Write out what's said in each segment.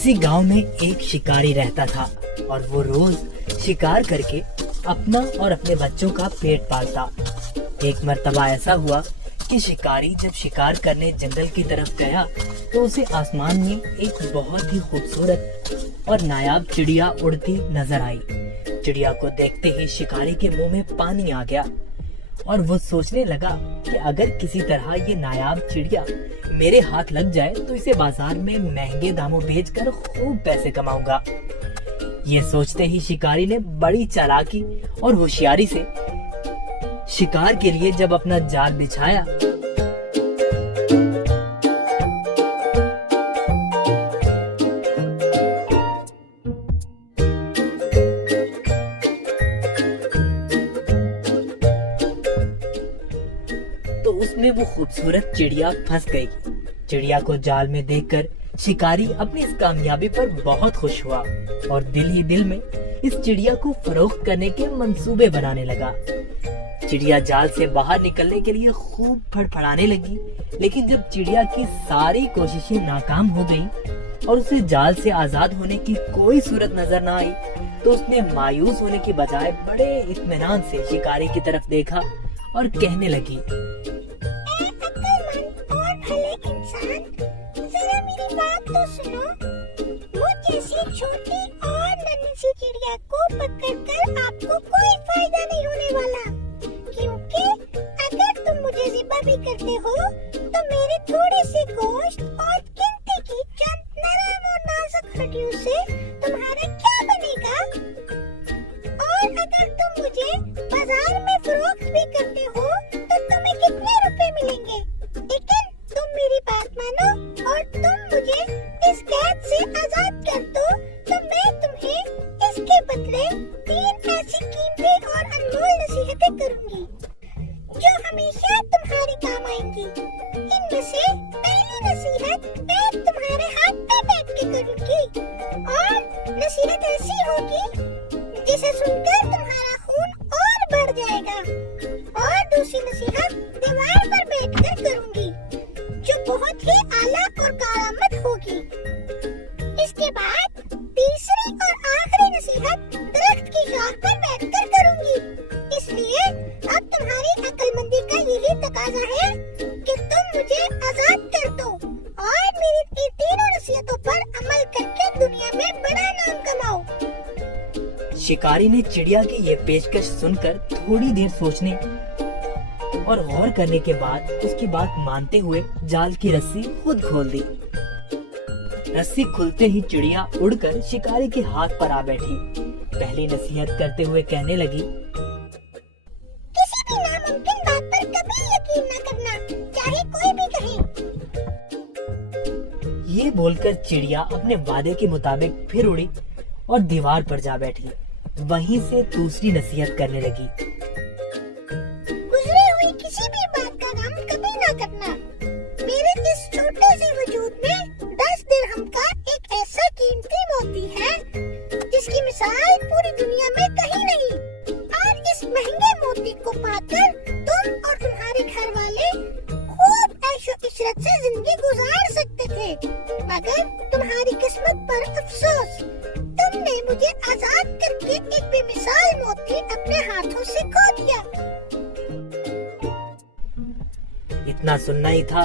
इसी गांव में एक शिकारी रहता था और वो रोज शिकार करके अपना और अपने बच्चों का पेट पालता। एक मर्तबा ऐसा हुआ कि शिकारी जब शिकार करने जंगल की तरफ गया तो उसे आसमान में एक बहुत ही खूबसूरत और नायाब चिड़िया उड़ती नजर आई। चिड़िया को देखते ही शिकारी के मुंह में पानी आ गया और वो सोचने लगा कि अगर किसी तरह ये नायाब चिड़िया मेरे हाथ लग जाए तो इसे बाजार में महंगे दामों बेचकर खूब पैसे कमाऊंगा। ये सोचते ही शिकारी ने बड़ी चालाकी और होशियारी से शिकार के लिए जब अपना जाल बिछाया तो उसमें वो खूबसूरत चिड़िया फंस गई। चिड़िया को जाल में देखकर शिकारी अपनी इस कामयाबी पर बहुत खुश हुआ और दिल ही दिल में इस चिड़िया को फरोख्त करने के मंसूबे बनाने लगा। चिड़िया जाल से बाहर निकलने के लिए खूब फड़फड़ाने लगी, लेकिन जब चिड़िया की सारी कोशिशें नाकाम हो गई और उसे जाल से आजाद होने की कोई सूरत नजर न आई, तो उसने मायूस होने के बजाय बड़े इत्मीनान से शिकारी की तरफ देखा और कहने लगी, तो सुनो, मुझ जैसी छोटी और नन्ही सी चिड़िया को पकड़कर आपको कोई फायदा नहीं होने वाला, क्योंकि अगर तुम मुझे ज़िबा भी करते हो तो मेरे थोड़े से गोश्त और गिनती की चंद नरम और नाजुक हड्डियों से तुम्हारा क्या बनेगा? और अगर तुम मुझे बाजार में फरोख्त भी करते हो तो तुम्हें कितने रुपए मिलेंगे? लेकिन तुम मेरी बात मानो और तुम मुझे इस कैद से आजाद कर दो तो मैं तुम्हें इसके बदले 3 ऐसी कीमती और अनमोल नसीहतें करूंगी जो हमेशा तुम्हारे काम आएंगी। इनमें से पहली नसीहत मैं तुम्हारे हाथ पे बैठ के करूंगी और नसीहत ऐसी होगी जिसे सुनकर तुम्हारा खून और बढ़ जाएगा, और दूसरी नसीहत दीवार पर बैठकर करूंगी जो बहुत ही आला और कारामद होगी। इसके बाद तीसरी और आखिरी नसीहत दरख्त की शाख पर बैठकर करूंगी। इसलिए अब तुम्हारी अक्लमंदी का यही तकाजा है कि तुम मुझे आजाद कर दो और मेरी इन तीनों नसीहतों पर अमल करके दुनिया में बड़ा नाम कमाओ। शिकारी ने चिड़िया की ये पेशकश सुनकर थोड़ी देर सोचने और गौर करने के बाद उसकी बात मानते हुए जाल की रस्सी खुद खोल दी। रस्सी खुलते ही चिड़िया उड़कर शिकारी के हाथ पर आ बैठी। पहली नसीहत करते हुए कहने लगी, किसी भी नामुमकिन बात पर कभी यकीन न करना, चाहे कोई भी कहे। ये बोलकर चिड़िया अपने वादे के मुताबिक फिर उड़ी और दीवार पर जा बैठी। वहीं से दूसरी नसीहत करने लगी, गुजरी हुई किसी भी बात का गम कभी न करना। मेरे इस छोटे से वजूद में 10 दिरहम का एक ऐसा कीमती मोती है जिसकी मिसाल पूरी दुनिया में कहीं नहीं, और इस महंगे मोती को पाकर तुम और तुम्हारे घर वाले खूब ऐशो इशरत से जिंदगी गुजार सकते थे, मगर तुम्हारी किस्मत पर अफसोस, तुमने मुझे आजाद करके एक बेमिसाल मोती अपने हाथों से खो दिया। इतना सुनना ही था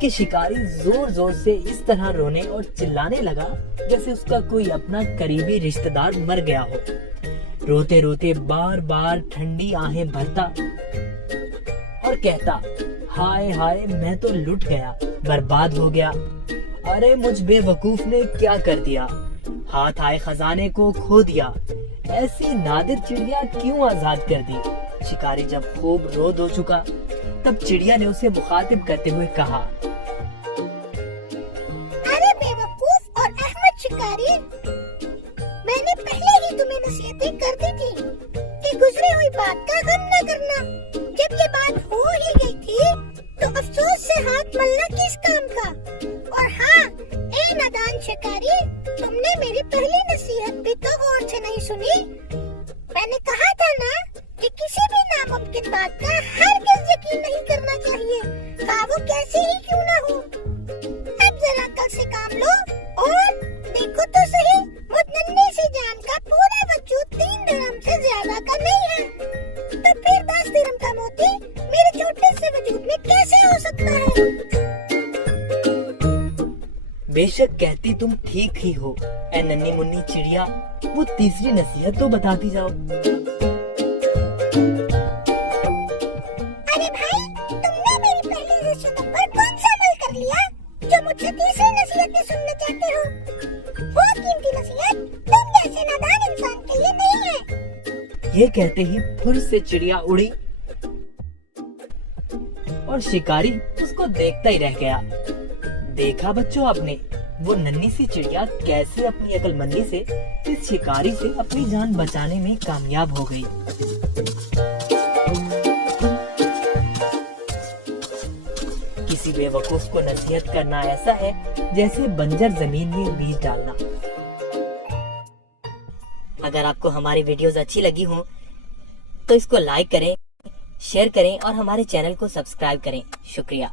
कि शिकारी जोर जोर से इस तरह रोने और चिल्लाने लगा जैसे उसका कोई अपना करीबी रिश्तेदार मर गया हो। रोते रोते बार बार ठंडी आहें भरता और कहता, हाय हाय मैं तो लुट गया, बर्बाद हो गया। अरे मुझ बेवकूफ ने क्या कर दिया, हाथ आए खजाने को खो दिया। ऐसी नादिर चिड़िया क्यों आजाद कर दी। शिकारी जब खूब रो धो चुका तब चिड़िया ने उसे मुखातिब करते हुए कहा, अरे बेवकूफ और अहमद शिकारी, मैंने पहले ही तुम्हें नसीहतें कर दी थी कि गुजरी हुई बात का गम न करना। जब ये बात हो ही गई थी तो अफसोस से हाथ मलना किस काम का। और हाँ, ए नादान शिकारी, तुमने मेरी पहली नसीहत भी तो गौर से नहीं सुनी। मैंने कहा था ना कि किसी भी नामुमकिन बात का हरगिज़ यकीन नहीं करना चाहिए, खा वो कैसे ही क्यों ना हो। अब जरा कल से काम लो और देखो तुम ठीक ही हो। ए नन्ही मुन्नी चिड़िया, वो तीसरी नसीहत तो बताती जाओ। अरे भाई, तुमने मेरी पहली नसीहतों पर कौन सा अमल कर लिया जो मुझसे तीसरी नसीहत में सुनना चाहते हो? वो कीमती नसीहत तुम जैसे नादान इंसान के लिए नहीं है। ये कहते ही फिर से चिड़िया उड़ी और शिकारी उसको देखता ही रह गया। देखा बच्चों आपने, वो नन्ही सी चिड़िया कैसे अपनी अक्लमंदी से इस शिकारी से अपनी जान बचाने में कामयाब हो गई। किसी बेवकूफ को नसीहत करना ऐसा है जैसे बंजर जमीन में बीज डालना। अगर आपको हमारी वीडियोस अच्छी लगी हो तो इसको लाइक करें, शेयर करें और हमारे चैनल को सब्सक्राइब करें। शुक्रिया।